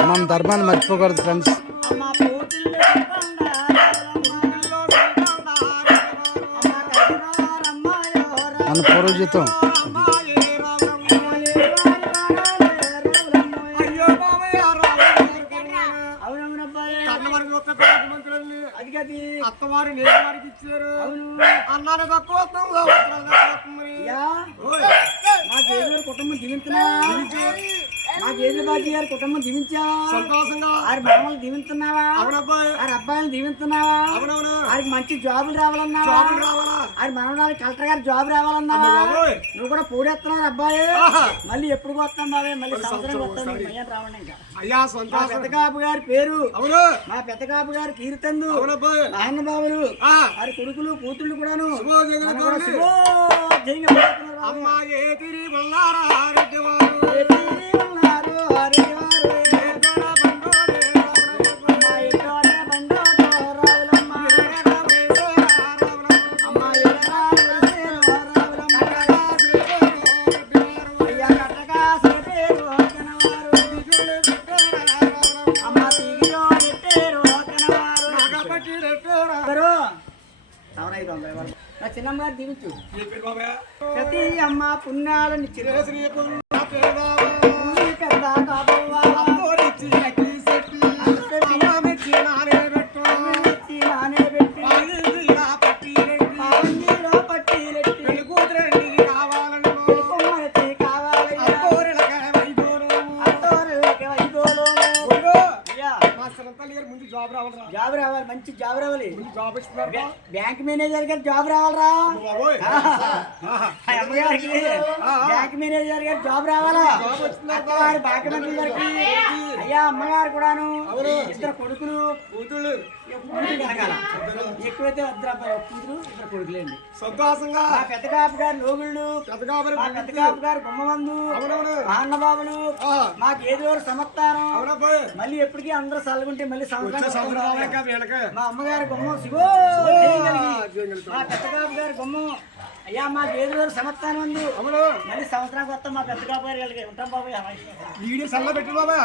మనం ధర్మాన్ని మర్చిపోకూడదు ఫ్రెండ్స్. మన పూర్వజీతం పూర్వజీతం అత్తవారు ఇచ్చారు. అన్నాను తక్కువ. కుటుంబం ఏది బాజీ గారి కుటుంబం దీవించా సంతోషంగా. మామూలు దీవిస్తున్నావా అవునబ్బాయి. ఆరి అబ్బాయిలు దీవిస్తున్నావా అవునవును. ఆరికి మంచి జాబులు రావాలన్నావా? జాబులు రావాలా? ఆరి మనవరాలు కలెక్టర్ గారు జాబ్ బాబోయ్. నువ్వు కూడా పూడేస్తున్నావు అబ్బాయి. మళ్ళీ ఎప్పుడు వస్తాం బాబాయ్ మళ్ళీ సంవత్సరం వస్తాను రావండి ఇంకా. అయ్యా మా పెద్దకాపు గారి పేరు. అవును. మా పెద్దకాపు గారి కీర్తందు ఆ, వారి కొడుకులు కూతుళ్ళు కూడాను. శుభోదయం మన వరకు. నా చిన్నమ్మ దీవించు. ప్రతి అమ్మ పుణ్యాలని చిరు ముందు జాబ్ రావాలరా. జాబ్ రావాలి మంచి జాబ్ రావాలి. ముందు జాబ్ ఇస్తున్నారు బ్యాంక్ మేనేజర్ గారు జాబ్ రావాలరా. అమ్మగారికి బ్యాంక్ మేనేజర్ గారు జాబ్ రావాలా? బ్యాంక్ మేనేజర్ గారికి. అయ్యా అమ్మగారు కూడాను. ఇద్దరు కొడుకులు. కూతుళ్ళు. కలగాల ఎక్కువైతే వద్దరు కూతురు ఇద్దరు కొడుకులేండి. సంతోషంగా. మా పెద్ద కాపు గారు నోగుళ్ళు పెద్దగా మా పెద్ద కాపు గారు అవునవును. అన్నబాబులు మాకు ఏదో అవునబ్బాయి మళ్ళీ ఎప్పటికీ అందరూ చల్లుకుంటే మళ్ళీ మా అమ్మగారి బొమ్మ శివో. మా పెద్దకాపు గారి బొమ్మ. అయ్యా మా ఏదో రోజు సమత్తానం ఉంది. మళ్ళీ సంవత్సరానికి వస్తాం మా పెద్దకాపు గారి వాళ్ళకి. ఉంటాం బాబు వీడియో సల్ల పెట్టు బాబా.